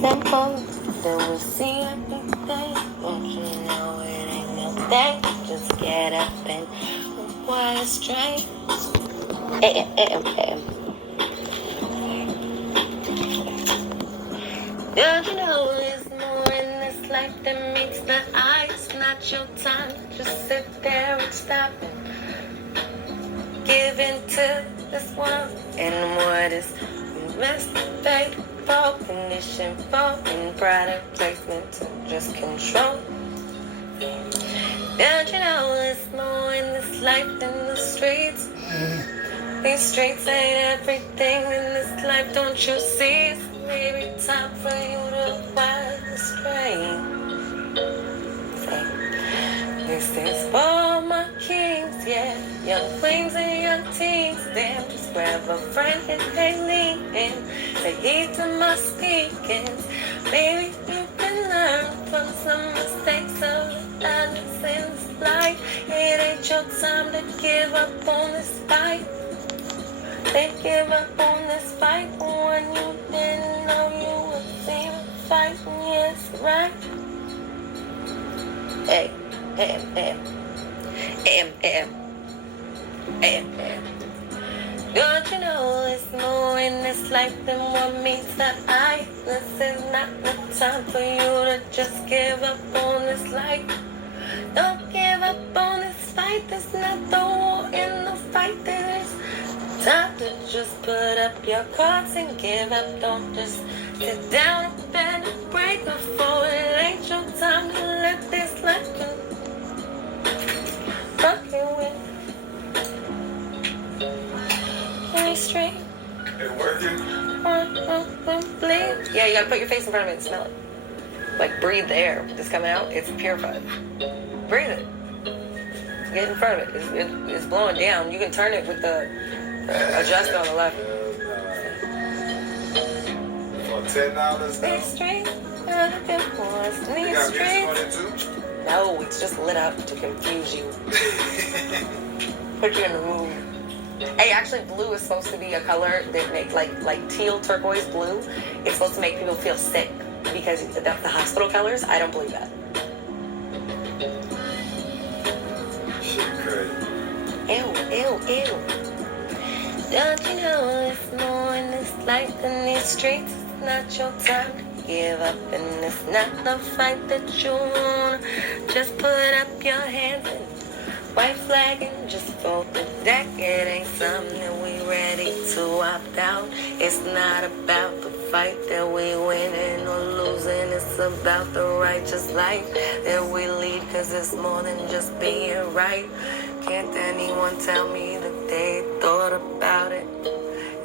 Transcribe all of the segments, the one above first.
simple, then we see everything. Don't you know it ain't no thing? Just get up and wire straight. Don't you know there's more in this life than meets the eye? It's not your time, just sit there and stop and give in to this world. And what is masturbate for, condition for, and product placement to just control? Don't you know there's more in this life than the streets? These streets ain't everything in this life, don't you see? It's maybe time for you to find the strain. This is for my kings, yeah. Young queens and young teens, damn. Just grab a friend and they lean in. Say heed to my speakings. Maybe you can learn from some mistakes of others in this life. It ain't your time to give up on this fight. They give up on this fight when you didn't know you would see the fight. Yes, right. Hey. Don't you know there's more in this life than what meets the eye? This is not the time for you to just give up on this life. Don't give up on this fight. There's not the war in the fight. There's time to just put up your cards and give up. Don't just sit down and bend and break before it ain't your time to let this life fuck you with. Straight. It working? Bleed. Yeah, you gotta put your face in front of it and smell it. Like breathe the air that's coming out. It's purified. Breathe it. Get in front of it. It's blowing down. You can turn it with the adjuster on the left. For $10 now? Straight. You got music on it too? No, it's just lit up to confuse you. Put you in the mood. Hey, actually, blue is supposed to be a color that makes like teal, turquoise, blue. It's supposed to make people feel sick because that's the hospital colors. I don't believe that. Shit crazy. Ew. Don't you know there's more in this life than these streets? It's not your time to give up, and it's not the fight that you want. Just put up your hands and white flag and just fold the deck. It ain't something that we ready to opt out. It's not about the fight that we winning or losing. It's about the righteous life that we lead, cause it's more than just being right. Can't anyone tell me that they thought about it?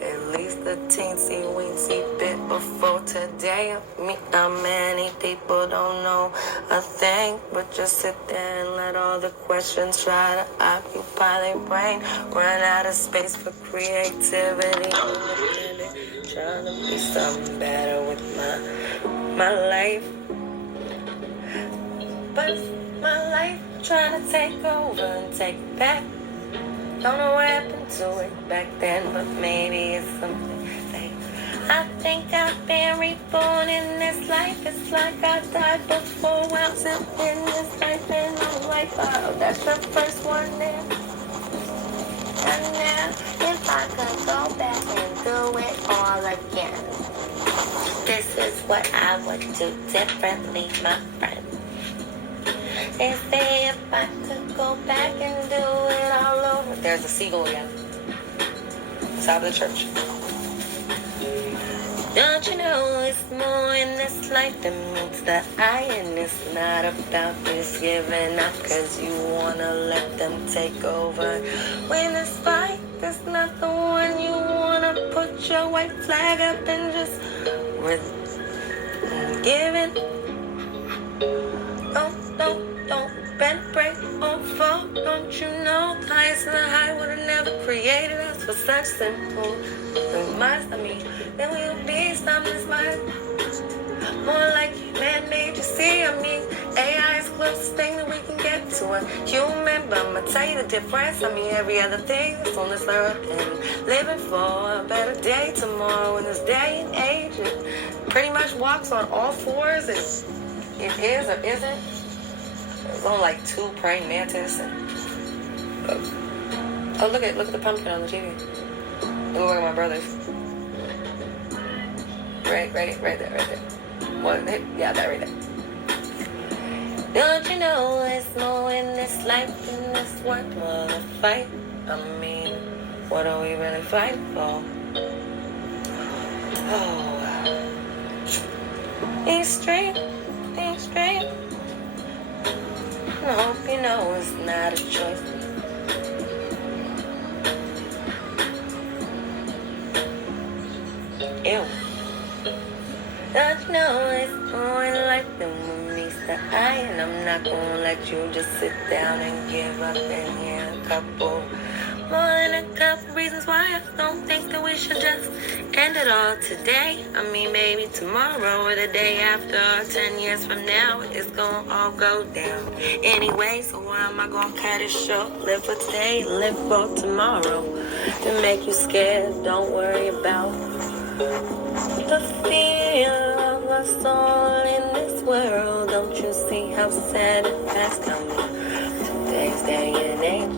At least the teensy weensy bit before today. Many people don't know a thing, but just sit there and let all the questions try to occupy their brain. Run out of space for creativity. Trying to be something better with my life. But my life trying to take over and take it back. Don't know what happened to it back then, but maybe it's something. I think I've been reborn in this life. It's like I died before I was in this life, and I'm like, oh, that's the first one there. And now, if I could go back and do it all again, this is what I would do differently, my friend. They say if I could go back and do it all over. There's a seagull again. Inside of the church. Don't you know it's more in this life than meets the eye? And it's not about this giving up, cause you wanna let them take over. When this fight is not the one, you wanna put your white flag up and just give it. Don't bend, break, or fall. Don't you know the highest and the high would have never created us for such simple minds? Then we'll be something that's more like man-made. You see, AI is the closest thing that we can get to a human. But I'ma tell you the difference. Every other thing that's on this earth and living for a better day tomorrow in this day and age. pretty much walks on all fours. It is or isn't. There's only like 2 praying mantis. And, oh, look at the pumpkin on the TV. Look at my brother's. Right there. What? Yeah, that right there. Don't you know it's more in this life than this worth the fight? I mean, what are we really fighting for? Oh, be straight. I hope you know it's not a choice. Ew. Don't you know it's more in life than what meets the eye? And I'm not gonna let you just sit down and give up and hear a couple. More than a couple reasons why I don't think that we should just end it all today. I mean, maybe tomorrow or the day after, or 10 years from now, it's gonna all go down. Anyway, so why am I gonna cut it short? Live for today, live for tomorrow. To make you scared, don't worry about the fear of us all in this world. Don't you see how sad it has come? Today's day and age.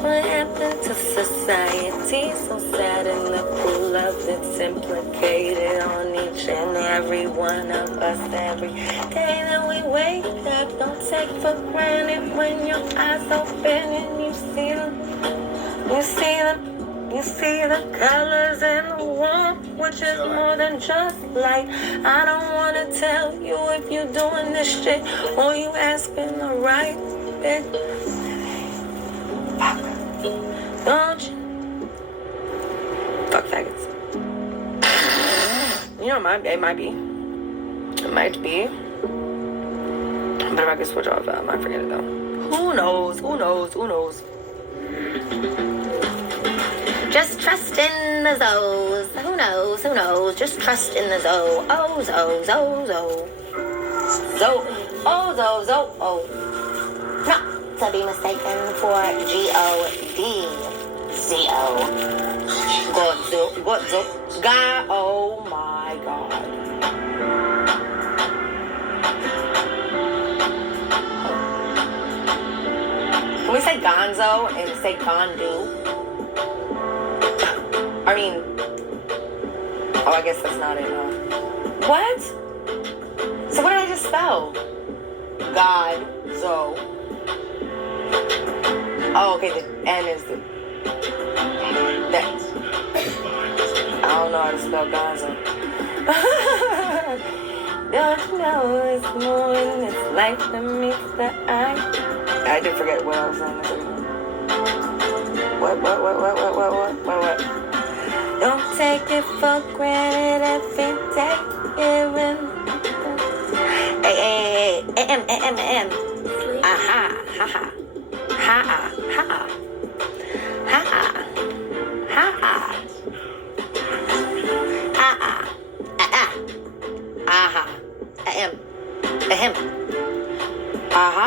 What happened to society? So sad in the pool of it's implicated on each and every one of us every day that we wake up. Don't take for granted when your eyes open and you see the colors in the warmth, which is more than just light. I don't want to tell you if you're doing this shit or you asking the right thing. Don't you? Fuck faggots. You know, it might be. But if I could switch off, I might forget it though. Who knows? Just trust in the zoes. Who knows? Just trust in the zo. Oh, zo. Not to be mistaken for G-O-D-Z-O. Godzo. God, oh my God. Can we say gonzo and say gondu? I mean, oh, I guess that's not it, huh? What? So what did I just spell? God, zo. Oh, okay, the N is the... That's... I don't know how to spell gonzo. Don't you know it's more in this life than meets the eye? I did forget what I was saying. What? Don't take it for granted every day, even. Hey, M. Aha, ha. Ahem. Aha.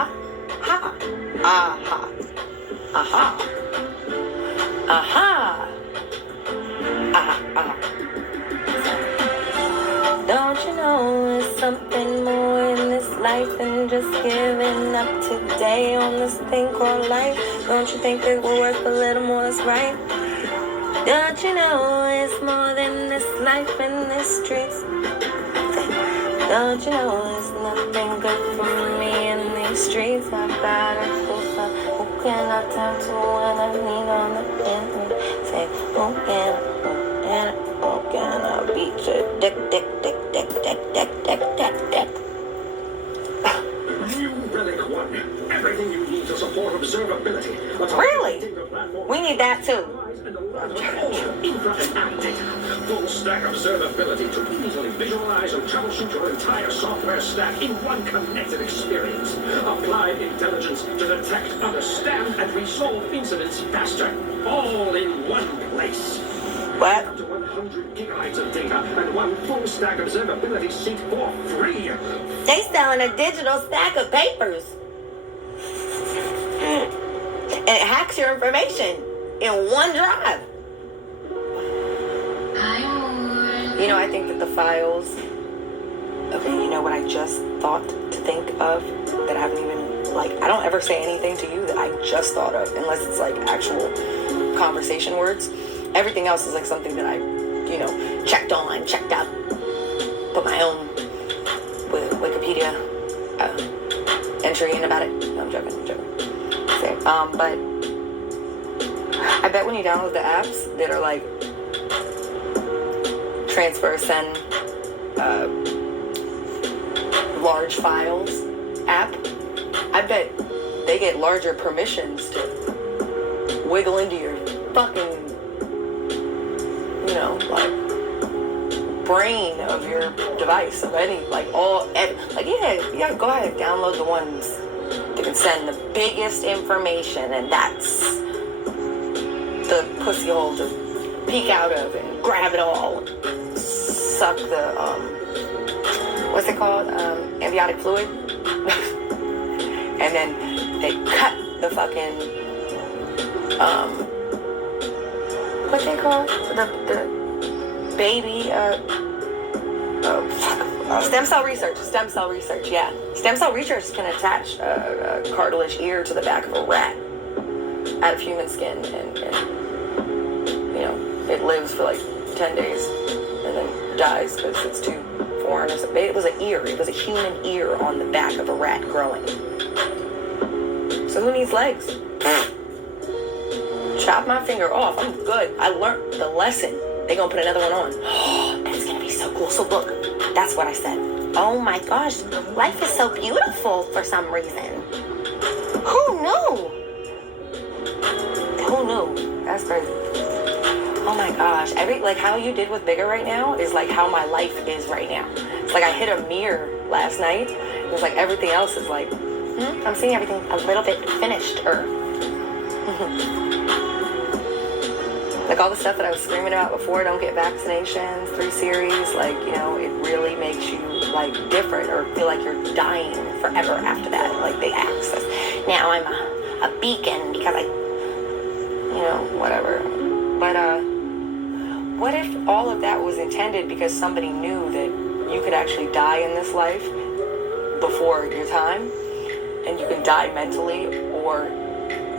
Don't you know there's something more in this life than just giving up today on this thing called life? Don't you think it will work a little more? That's right. Don't you know it's more than this life in the streets? Don't you know there's nothing good for me in these streets? I've got a sister who can I turn to when I need on the internet? Say, who can I beat your dick. New Relic One. Everything you need to support observability. Really? We need that too. Infra and app data. Full stack observability to easily visualize and troubleshoot your entire software stack in one connected experience. Applied intelligence to detect, understand, and resolve incidents faster. All in one place. What? Up to 100 gigabytes of data and one full stack observability seat for free. They selling a digital stack of papers. And it hacks your information in one drive. I think that the files. Okay, you know what I just thought to think of that I haven't even, like, I don't ever say anything to you that I just thought of unless it's like actual conversation words. Everything else is like something that I, checked out, put my own Wikipedia entry in about it. No, I'm joking. Same. But I bet when you download the apps that are like transfer, send, large files app, I bet they get larger permissions to wiggle into your fucking, brain of your device, of any, go ahead, download the ones that can send the biggest information, and that's the pussy hole to peek out of and grab it all, suck the, what's it called, amniotic fluid, and then they cut the fucking, what's it called, the baby, stem cell research, yeah. Stem cell research can attach a cartilage ear to the back of a rat out of human skin, and it lives for like 10 days and then dies because it's too foreign. It was an ear. It was a human ear on the back of a rat growing. So who needs legs? Chop my finger off. I'm good. I learned the lesson. They gonna put another one on. Oh, that's gonna be so cool. So look, that's what I said. Oh my gosh, life is so beautiful for some reason. Who knew? That's crazy. Oh my gosh, how you did with Bigger right now is like how my life is right now. It's like I hit a mirror last night. It was like everything else is like, I'm seeing everything a little bit finished. Like all the stuff that I was screaming about before, don't get vaccinations, 3 series, it really makes you different or feel like you're dying forever after that. Like they access. Now I'm a beacon because whatever. But what if all of that was intended because somebody knew that you could actually die in this life before your time, and you can die mentally or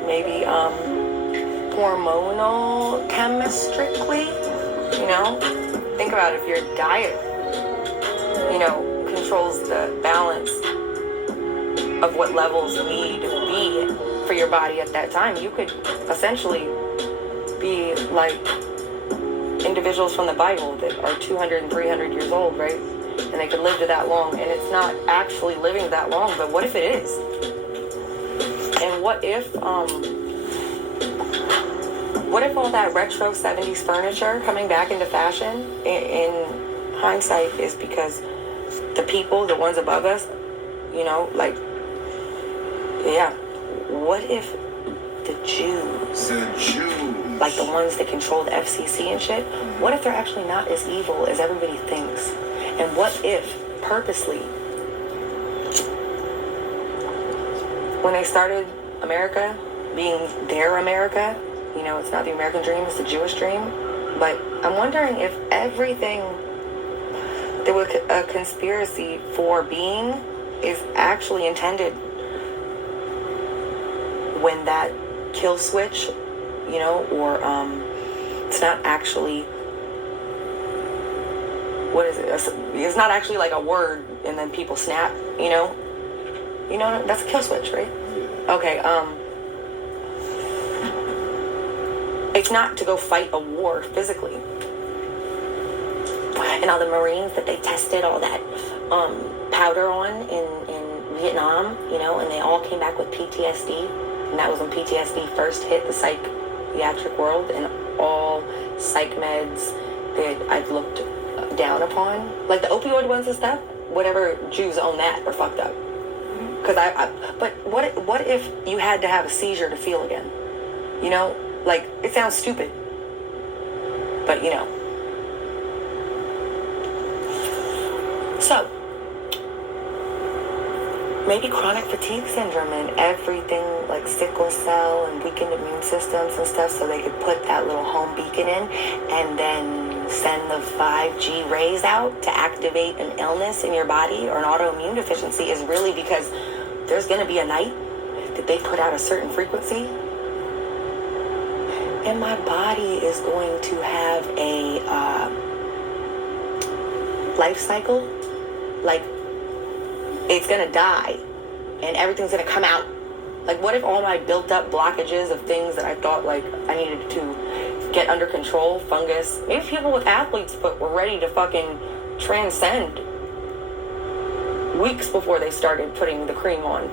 maybe hormonal chemically, think about if your diet, controls the balance of what levels need to be for your body at that time. You could essentially be like individuals from the Bible that are 200 and 300 years old, right? And they could live to that long, and it's not actually living that long, but what if it is? And what if all that retro 70s furniture coming back into fashion in hindsight is because the people, the ones above us, what if the Jews, like the ones that control the FCC and shit, what if they're actually not as evil as everybody thinks? And what if, purposely, when they started America being their America, it's not the American dream, it's the Jewish dream. But I'm wondering if everything there was a conspiracy for being is actually intended when that kill switch, or it's not actually, what is it? It's not actually like a word and then people snap, that's a kill switch, right? Okay, it's not to go fight a war physically. And all the Marines that they tested all that powder on in Vietnam, and they all came back with PTSD. And that was when PTSD first hit the psychiatric world, and all psych meds that I've looked down upon, like the opioid ones and stuff, whatever Jews own that are fucked up. Because but what if you had to have a seizure to feel again? It sounds stupid, but So, maybe chronic fatigue syndrome and everything, like sickle cell and weakened immune systems and stuff, so they could put that little home beacon in and then send the 5G rays out to activate an illness in your body or an autoimmune deficiency is really because there's going to be a night that they put out a certain frequency, and my body is going to have a life cycle. Like, it's going to die and everything's going to come out. Like, what if all my built up blockages of things that I thought like I needed to get under control, fungus, maybe people with athlete's foot were ready to fucking transcend weeks before they started putting the cream on.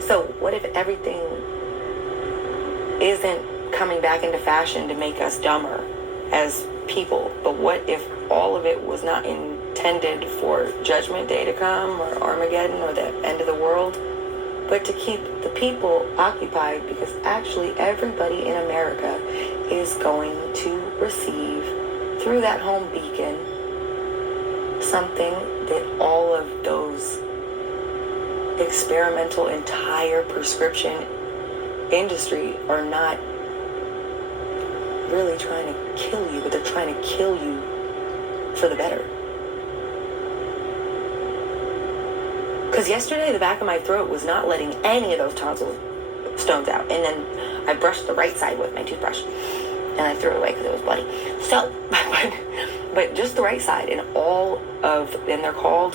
So what if everything isn't coming back into fashion to make us dumber as people? But what if all of it was not intended for Judgment Day to come or Armageddon or the end of the world, but to keep the people occupied? Because actually everybody in America is going to receive through that home beacon something that all of those experimental entire prescription industry are not really trying to kill you, but they're trying to kill you for the better. Because yesterday the back of my throat was not letting any of those tonsil stones out, and then I brushed the right side with my toothbrush and I threw it away because it was bloody. So but just the right side, and they're called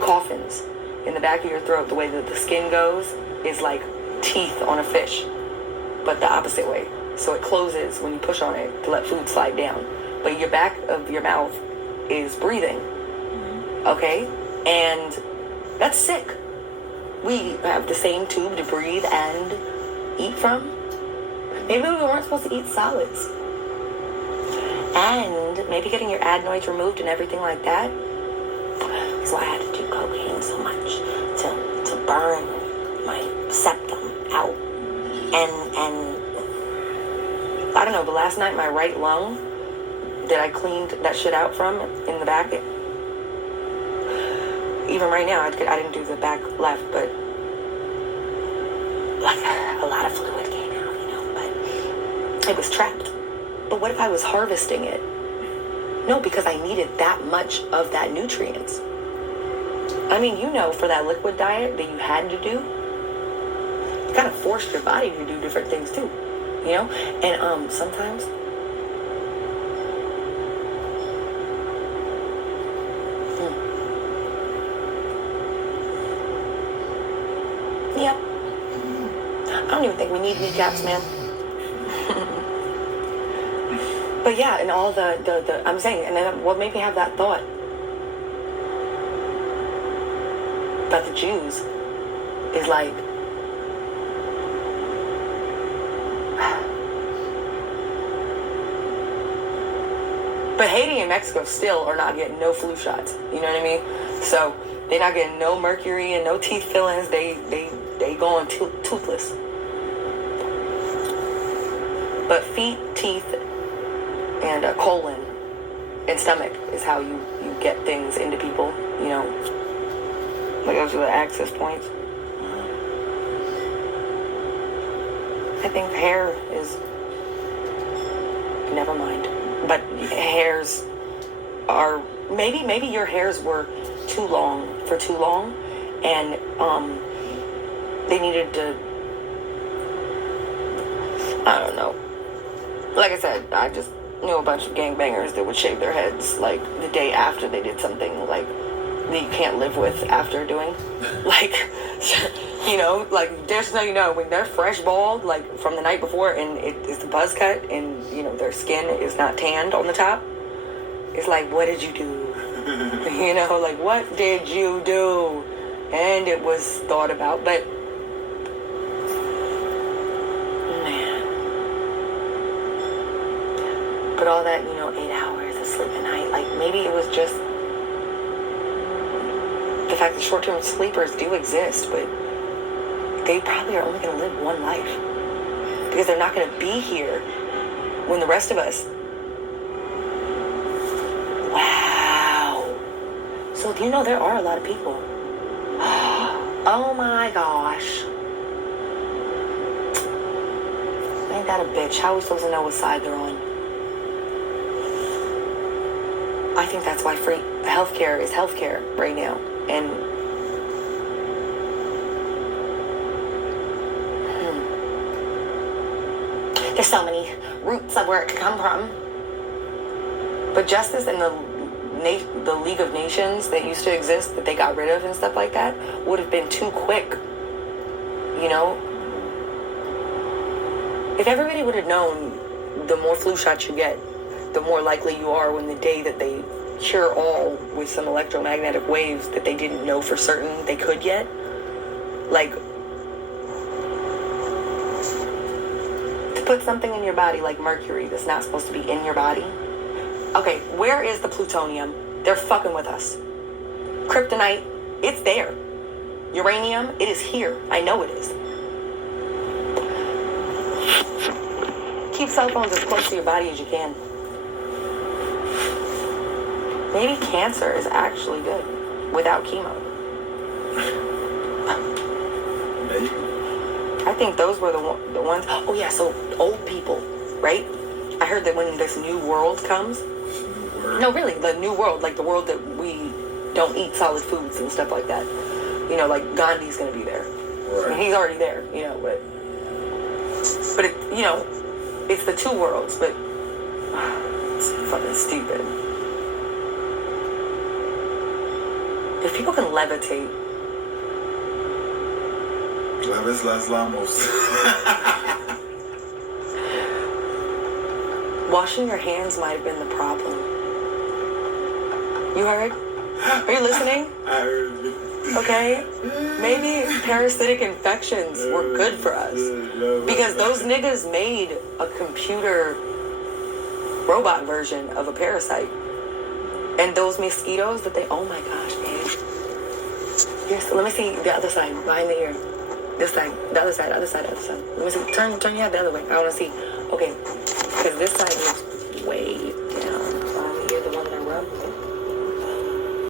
coffins in the back of your throat. The way that the skin goes is like teeth on a fish, but the opposite way. So it closes when you push on it to let food slide down, but your back of your mouth is breathing. Okay? And that's sick. We have the same tube to breathe and eat from. Maybe we weren't supposed to eat solids. And maybe getting your adenoids removed and everything like that is why I had to do cocaine so much, to burn my septum out. And I don't know, but last night my right lung that I cleaned that shit out from in the back, even right now I didn't do the back left, but like a lot of fluid came out, but it was trapped. But what if I was harvesting it? No, because I needed that much of that nutrients. I mean, for that liquid diet that you had to do, you kind of forced your body to do different things too, and sometimes yep, I don't even think we need kneecaps, man. But yeah, and all the I'm saying, and then what made me have that thought about the Jews is like, but Haiti and Mexico still are not getting no flu shots. You know what I mean? So they're not getting no mercury and no teeth fillings. They going toothless. But feet, teeth, and colon and stomach is how you get things into people, like those are the access points. I think hair is, never mind, but hairs are, maybe your hairs were too long for too long, and they needed to, I don't know. Like I said, I just knew a bunch of gangbangers that would shave their heads like the day after they did something like that you can't live with after doing. Like, like just so when they're fresh bald, like from the night before, and it is the buzz cut, and their skin is not tanned on the top, it's like, what did you do? Like, what did you do? And it was thought about, but but all that, 8 hours of sleep a night, like maybe it was just the fact that short-term sleepers do exist, but they probably are only going to live one life because they're not going to be here when the rest of us. Wow. So there are a lot of people. Oh my gosh. Ain't that a bitch? How are we supposed to know what side they're on? I think that's why free healthcare is healthcare right now. And there's so many roots of where it could come from. But justice in the League of Nations that used to exist, that they got rid of and stuff like that, would have been too quick. You know? If everybody would have known, the more flu shots you get, the more likely you are when the day that they cure all with some electromagnetic waves that they didn't know for certain they could yet. Like, to put something in your body like mercury that's not supposed to be in your body. Okay, where is the plutonium? They're fucking with us. Kryptonite, it's there. Uranium, it is here. I know it is. Keep cell phones as close to your body as you can. Maybe cancer is actually good without chemo. I think those were the ones. Oh yeah, so old people, right? I heard that when this new world comes, no, really, the new world, like the world that we don't eat solid foods and stuff like that. You know, like Gandhi's gonna be there. Right. I mean, he's already there, you know, but it, you know, it's the two worlds, but it's fucking stupid. If people can levitate. Levis Las Lamos. Washing your hands might have been the problem. You heard? Are you listening? I heard you. Okay? Maybe parasitic infections were good for us. Because those niggas made a computer robot version of a parasite. And those mosquitoes that they, oh my gosh, babe. Yes, let me see the other side, behind the ear. This side, the other side, other side, other side. Let me see, turn your head the other way. I want to see. Okay, because this side is way down.